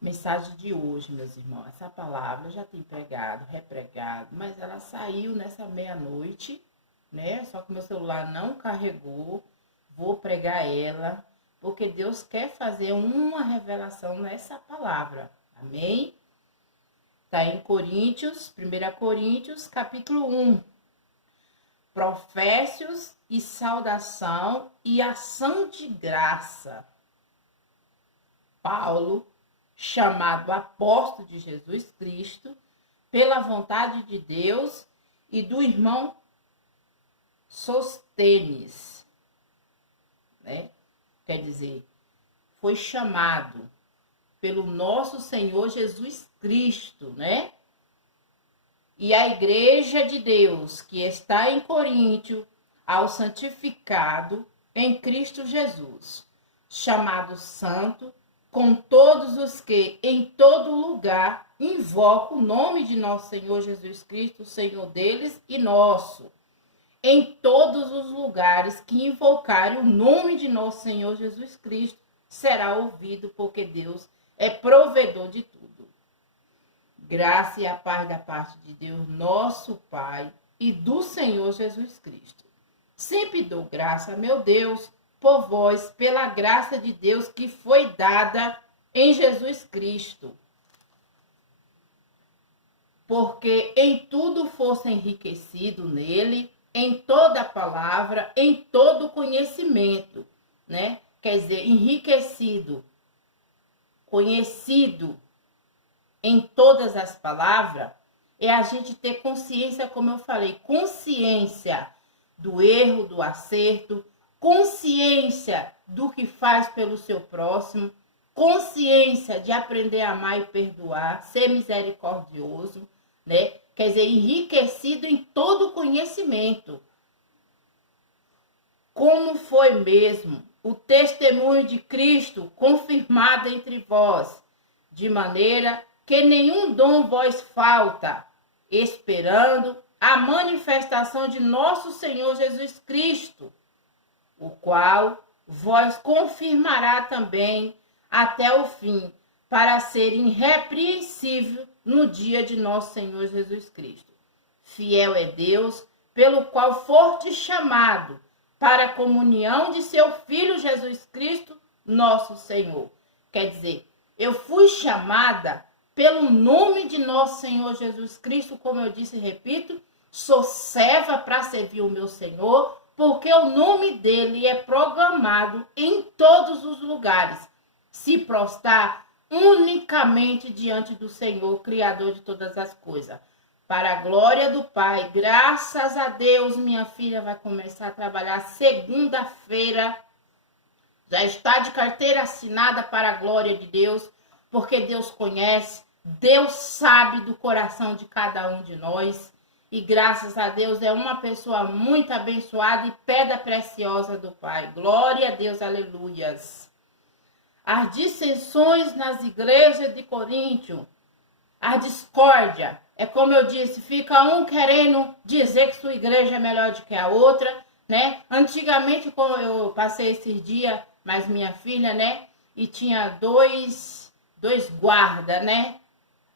Mensagem de hoje, meus irmãos. Essa palavra eu já tenho pregado, repregado, mas ela saiu nessa meia-noite, né? Só que meu celular não carregou. Vou pregar ela, porque Deus quer fazer uma revelação nessa palavra. Amém? Está em Coríntios, 1 Coríntios, capítulo 1. Profécios e saudação e ação de graça. Paulo, chamado apóstolo de Jesus Cristo, pela vontade de Deus e do irmão Sostênes, né? Quer dizer, foi chamado pelo nosso Senhor Jesus Cristo, né? E a igreja de Deus que está em Coríntio, ao santificado em Cristo Jesus, chamado santo, com todos os que em todo lugar invocam o nome de nosso Senhor Jesus Cristo, Senhor deles e nosso. Em todos os lugares que invocarem o nome de nosso Senhor Jesus Cristo, será ouvido, porque Deus é provedor de tudo. Graça e a paz da parte de Deus, nosso Pai, e do Senhor Jesus Cristo. Sempre dou graça, meu Deus, por vós, pela graça de Deus que foi dada em Jesus Cristo. Porque em tudo fosse enriquecido nele, em toda palavra, em todo conhecimento, né? Quer dizer, enriquecido, conhecido em todas as palavras, é a gente ter consciência, como eu falei, consciência do erro, do acerto, consciência do que faz pelo seu próximo, consciência de aprender a amar e perdoar, ser misericordioso, né? Quer dizer, enriquecido em todo conhecimento. Como foi mesmo o testemunho de Cristo confirmado entre vós, de maneira que nenhum dom vos falta, esperando a manifestação de nosso Senhor Jesus Cristo, o qual vos confirmará também até o fim, para ser irrepreensível no dia de nosso Senhor Jesus Cristo. Fiel é Deus, pelo qual foste chamado para a comunhão de seu Filho Jesus Cristo, nosso Senhor. Quer dizer, eu fui chamada pelo nome de nosso Senhor Jesus Cristo, como eu disse e repito, sou serva para servir o meu Senhor, porque o nome dele é proclamado em todos os lugares. Se prostrar unicamente diante do Senhor, Criador de todas as coisas. Para a glória do Pai, graças a Deus, minha filha vai começar a trabalhar segunda-feira. Já está de carteira assinada para a glória de Deus, porque Deus conhece, Deus sabe do coração de cada um de nós. E graças a Deus é uma pessoa muito abençoada e pedra preciosa do Pai. Glória a Deus, aleluias. As dissensões nas igrejas de Coríntio, a discórdia, é como eu disse, fica um querendo dizer que sua igreja é melhor do que a outra, né? Antigamente, como eu passei esses dias, mas minha filha, né? E tinha dois guardas, né?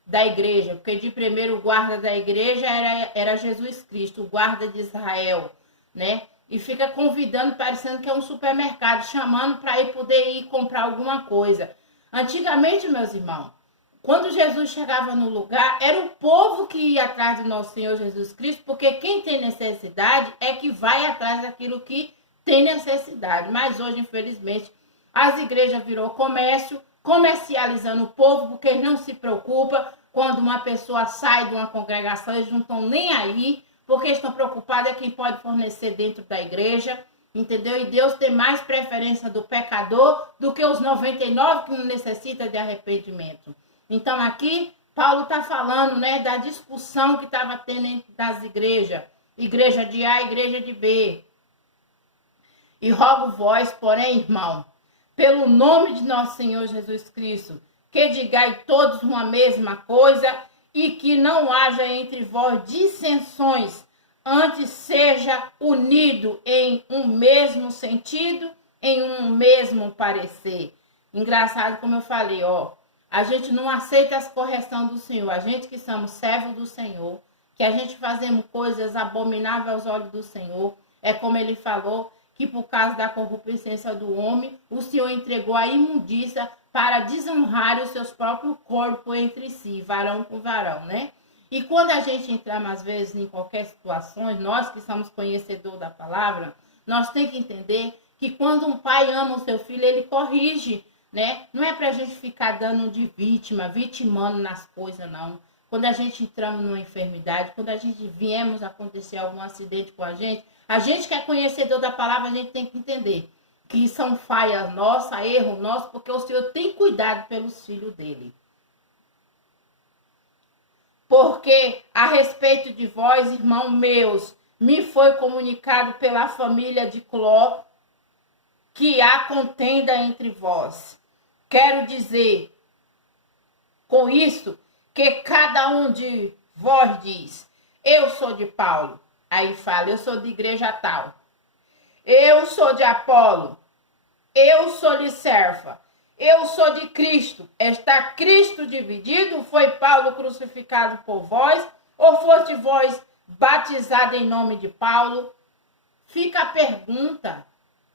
Da igreja, porque de primeiro o guarda da igreja era Jesus Cristo, o guarda de Israel, né? E fica convidando, parecendo que é um supermercado, chamando para ir poder ir comprar alguma coisa. Antigamente, meus irmãos, quando Jesus chegava no lugar, era o povo que ia atrás do nosso Senhor Jesus Cristo, porque quem tem necessidade é que vai atrás daquilo que tem necessidade. Mas hoje, infelizmente, as igrejas virou comércio, comercializando o povo, porque eles não se preocupam quando uma pessoa sai de uma congregação, eles não estão nem aí, porque estão preocupados é quem pode fornecer dentro da igreja, entendeu? E Deus tem mais preferência do pecador do que os 99 que não necessitam de arrependimento. Então aqui, Paulo está falando, né, da discussão que estava tendo entre das igrejas, igreja de A e igreja de B. E rogo vós, porém, irmão, pelo nome de nosso Senhor Jesus Cristo, que digai todos uma mesma coisa e que não haja entre vós dissensões, antes seja unido em um mesmo sentido, em um mesmo parecer. Engraçado como eu falei, ó, a gente não aceita as correções do Senhor. A gente que somos servos do Senhor, que a gente fazemos coisas abomináveis aos olhos do Senhor. É como ele falou, que por causa da corrupção do homem, o Senhor entregou a imundícia para desonrar os seus próprios corpos entre si, varão com varão, né? E quando a gente entra, às vezes, em qualquer situação, nós que somos conhecedores da palavra, nós temos que entender que quando um pai ama o seu filho, ele corrige, né? Não é para a gente ficar dando de vítima, vitimando nas coisas, não. Quando a gente entramos numa enfermidade, quando a gente viemos acontecer algum acidente com a gente que é conhecedor da palavra, a gente tem que entender que são falhas nossas, erro nosso, porque o Senhor tem cuidado pelos filhos dele. Porque a respeito de vós, irmãos meus, me foi comunicado pela família de Cló que há contenda entre vós. Quero dizer com isso que cada um de vós diz, eu sou de Paulo. Aí fala, eu sou de igreja tal. Eu sou de Apolo. Eu sou de Cefas. Eu sou de Cristo. Está Cristo dividido? Foi Paulo crucificado por vós? Ou foste vós batizados em nome de Paulo? Fica a pergunta,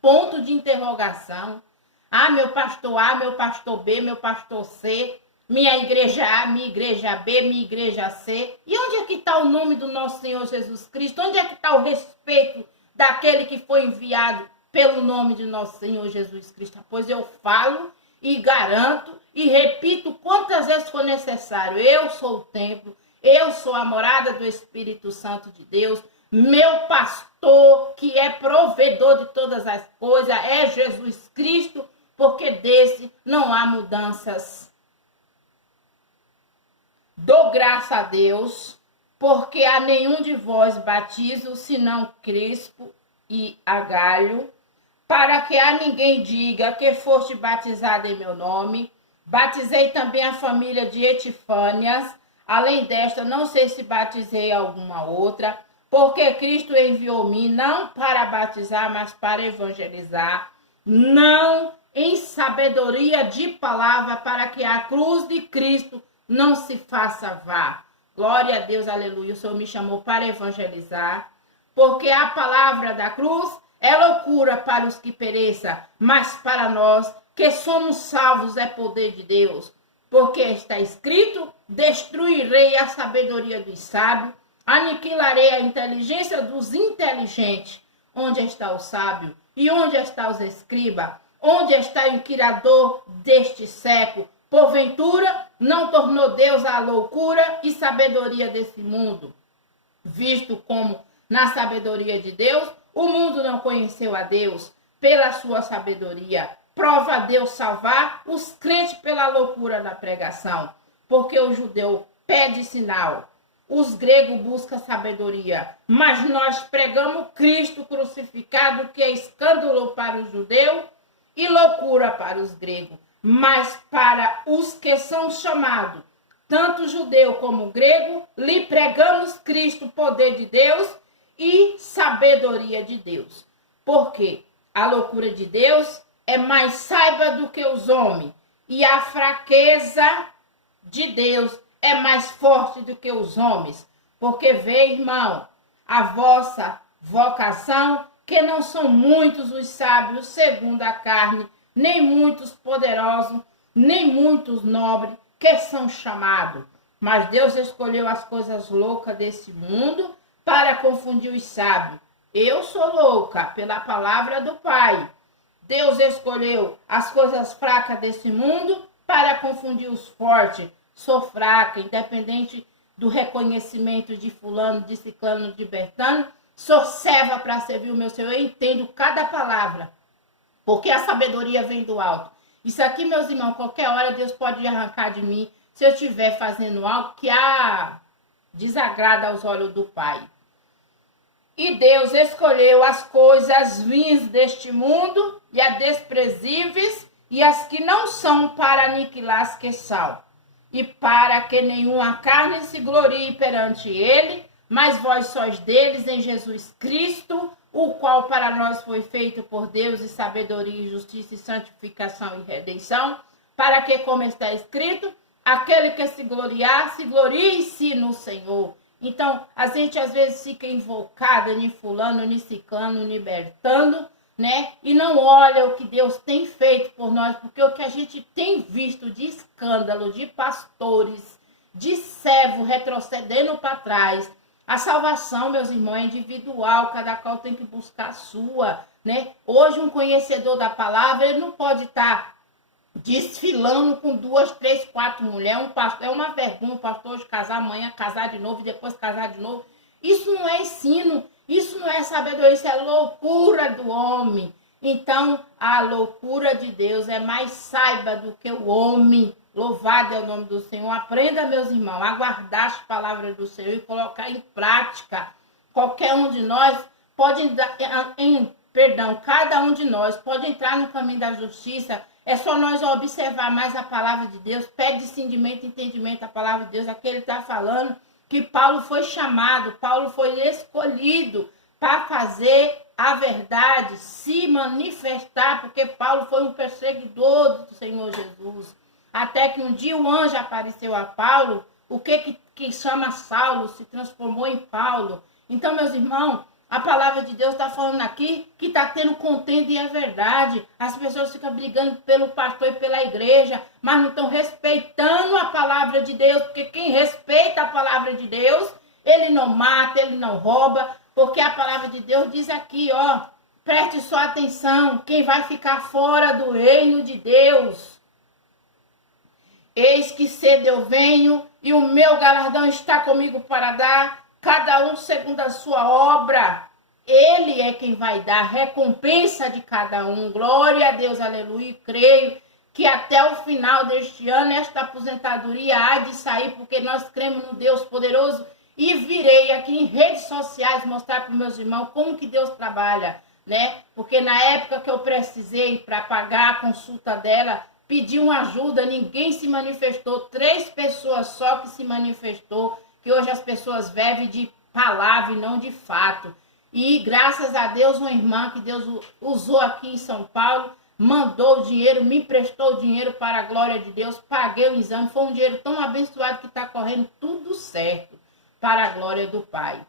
ponto de interrogação. Ah, meu pastor A, meu pastor B, meu pastor C, minha igreja A, minha igreja B, minha igreja C. E onde é que está o nome do nosso Senhor Jesus Cristo? Onde é que está o respeito daquele que foi enviado pelo nome de nosso Senhor Jesus Cristo? Pois eu falo e garanto e repito quantas vezes for necessário. Eu sou o templo, eu sou a morada do Espírito Santo de Deus. Meu pastor, que é provedor de todas as coisas, é Jesus Cristo, porque desse não há mudanças. Dou graça a Deus, porque a nenhum de vós batizo, senão Crispo e a Galho, para que a ninguém diga que foste batizado em meu nome. Batizei também a família de Etifânias, além desta, não sei se batizei alguma outra, porque Cristo enviou-me não para batizar, mas para evangelizar, não em sabedoria de palavra, para que a cruz de Cristo não se faça vã. Glória a Deus, aleluia. O Senhor me chamou para evangelizar, porque a palavra da cruz é loucura para os que pereçam, mas para nós que somos salvos é poder de Deus. Porque está escrito, destruirei a sabedoria dos sábios, aniquilarei a inteligência dos inteligentes. Onde está o sábio? E onde está os escribas? Onde está o inquiridor deste século? Porventura, não tornou Deus a loucura e sabedoria desse mundo? Visto como, na sabedoria de Deus, o mundo não conheceu a Deus pela sua sabedoria. Prova a Deus salvar os crentes pela loucura da pregação. Porque o judeu pede sinal, os gregos buscam sabedoria. Mas nós pregamos Cristo crucificado, que é escândalo para o judeu e loucura para os gregos. Mas para os que são chamados, tanto judeu como grego, lhe pregamos Cristo, poder de Deus e sabedoria de Deus. Porque a loucura de Deus é mais sábia do que os homens, e a fraqueza de Deus é mais forte do que os homens. Porque vê, irmão, a vossa vocação, que não são muitos os sábios segundo a carne, nem muitos poderosos, nem muitos nobres que são chamados. Mas Deus escolheu as coisas loucas desse mundo para confundir os sábios. Eu sou louca pela palavra do Pai. Deus escolheu as coisas fracas desse mundo para confundir os fortes. Sou fraca, independente do reconhecimento de fulano, de ciclano, de bertano. Sou serva para servir o meu Senhor. Eu entendo cada palavra, porque a sabedoria vem do alto. Isso aqui, meus irmãos, qualquer hora Deus pode arrancar de mim se eu estiver fazendo algo que desagrada aos olhos do Pai. E Deus escolheu as coisas vins deste mundo e as desprezíveis e as que não são para aniquilar as que são. E para que nenhuma carne se glorie perante ele, mas vós sois deles em Jesus Cristo, o qual para nós foi feito por Deus e sabedoria, e justiça e santificação e redenção, para que, como está escrito, aquele que se gloriar, se glorie-se no Senhor. Então, a gente às vezes fica invocada em fulano, em ciclano, em Bertano, né? E não olha o que Deus tem feito por nós, porque o que a gente tem visto de escândalo, de pastores, de servo retrocedendo para trás. A salvação, meus irmãos, é individual, cada qual tem que buscar a sua, né? Hoje um conhecedor da palavra, ele não pode estar desfilando com 2, 3, 4 mulheres. Um pastor, é uma vergonha o pastor hoje casar, amanhã casar de novo e depois casar de novo. Isso não é ensino, isso não é sabedoria, isso é loucura do homem. Então, a loucura de Deus é mais sábia do que o homem. Louvado é o nome do Senhor. Aprenda, meus irmãos, a guardar as palavras do Senhor e colocar em prática. Qualquer um de nós pode, cada um de nós pode entrar no caminho da justiça. É só nós observar mais a palavra de Deus, pede discernimento, entendimento da palavra de Deus. Aqui ele está falando que Paulo foi chamado, Paulo foi escolhido para fazer a verdade, se manifestar, porque Paulo foi um perseguidor do Senhor Jesus. Até que um dia o anjo apareceu a Paulo, o que chama Saulo se transformou em Paulo. Então, meus irmãos, a palavra de Deus está falando aqui que está tendo contenda e é verdade. As pessoas ficam brigando pelo pastor e pela igreja, mas não estão respeitando a palavra de Deus, porque quem respeita a palavra de Deus, ele não mata, ele não rouba, porque a palavra de Deus diz aqui, ó, preste sua atenção, quem vai ficar fora do reino de Deus. Eis que cedo eu venho e o meu galardão está comigo para dar, cada um segundo a sua obra. Ele é quem vai dar recompensa de cada um. Glória a Deus, aleluia. E creio que até o final deste ano esta aposentadoria há de sair, porque nós cremos no Deus poderoso. E virei aqui em redes sociais mostrar para os meus irmãos como que Deus trabalha, né? Porque na época que eu precisei para pagar a consulta dela, pedi uma ajuda, ninguém se manifestou, 3 pessoas só que se manifestou, que hoje as pessoas vivem de palavra e não de fato. E graças a Deus, uma irmã que Deus usou aqui em São Paulo, mandou o dinheiro, me emprestou o dinheiro para a glória de Deus, paguei o exame, foi um dinheiro tão abençoado que está correndo tudo certo para a glória do Pai.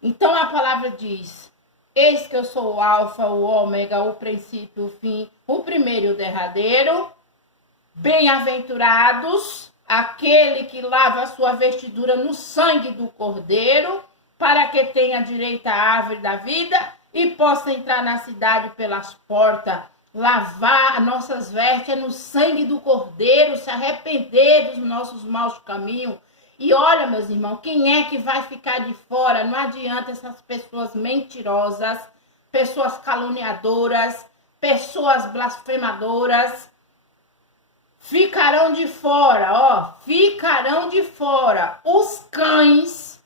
Então a palavra diz, eis que eu sou o alfa, o ômega, o princípio, o fim, o primeiro e o derradeiro. Bem-aventurados aquele que lava a sua vestidura no sangue do Cordeiro, para que tenha direito à árvore da vida e possa entrar na cidade pelas portas. Lavar as nossas vestes no sangue do Cordeiro, se arrepender dos nossos maus caminhos. E olha, meus irmãos, quem é que vai ficar de fora? Não adianta essas pessoas mentirosas, pessoas caluniadoras, pessoas blasfemadoras, ficarão de fora, ó, ficarão de fora. Os cães,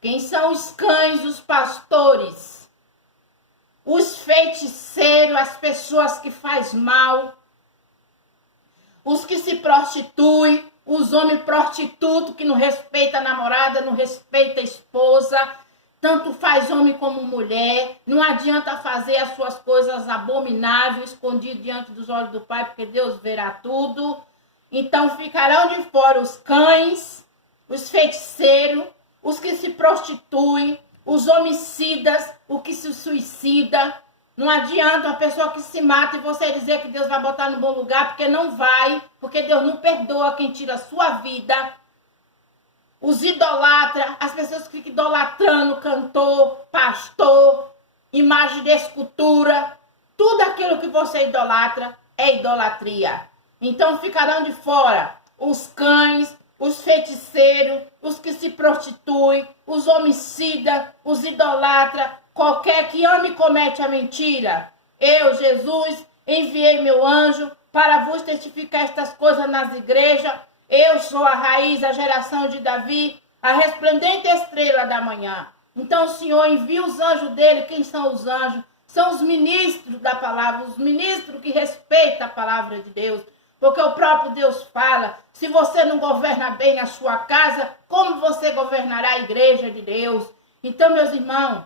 quem são os cães? Os pastores, os feiticeiros, as pessoas que fazem mal, os que se prostituem, os homens prostitutos que não respeitam a namorada, não respeitam a esposa, tanto faz homem como mulher, não adianta fazer as suas coisas abomináveis, escondidas diante dos olhos do Pai, porque Deus verá tudo. Então ficarão de fora os cães, os feiticeiros, os que se prostituem, os homicidas, o que se suicida. Não adianta uma pessoa que se mata e você dizer que Deus vai botar no bom lugar, porque não vai, porque Deus não perdoa quem tira a sua vida. Os idolatras, as pessoas que ficam idolatrando cantor, pastor, imagem de escultura, tudo aquilo que você idolatra é idolatria. Então ficarão de fora os cães, os feiticeiros, os que se prostituem, os homicidas, os idolatras, qualquer que ame e comete a mentira. Eu, Jesus, enviei meu anjo para vos testificar estas coisas nas igrejas. Eu sou a raiz, a geração de Davi, a resplendente estrela da manhã. Então o Senhor envia os anjos dele. Quem são os anjos? São os ministros da palavra, os ministros que respeitam a palavra de Deus. Porque o próprio Deus fala, se você não governa bem a sua casa, como você governará a igreja de Deus? Então, meus irmãos,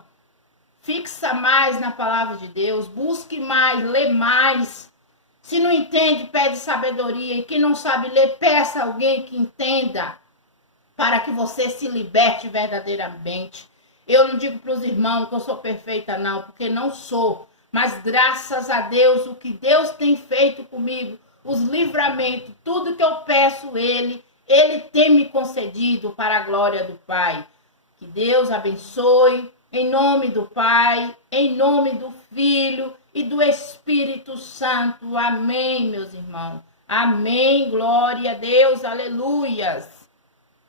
fixa mais na palavra de Deus, busque mais, lê mais. Se não entende, pede sabedoria. E quem não sabe ler, peça alguém que entenda, para que você se liberte verdadeiramente. Eu não digo para os irmãos que eu sou perfeita, não, porque não sou. Mas graças a Deus, o que Deus tem feito comigo, os livramentos, tudo que eu peço Ele tem me concedido para a glória do Pai. Que Deus abençoe, em nome do Pai, em nome do Filho e do Espírito Santo. Amém, meus irmãos. Amém, glória a Deus, aleluias.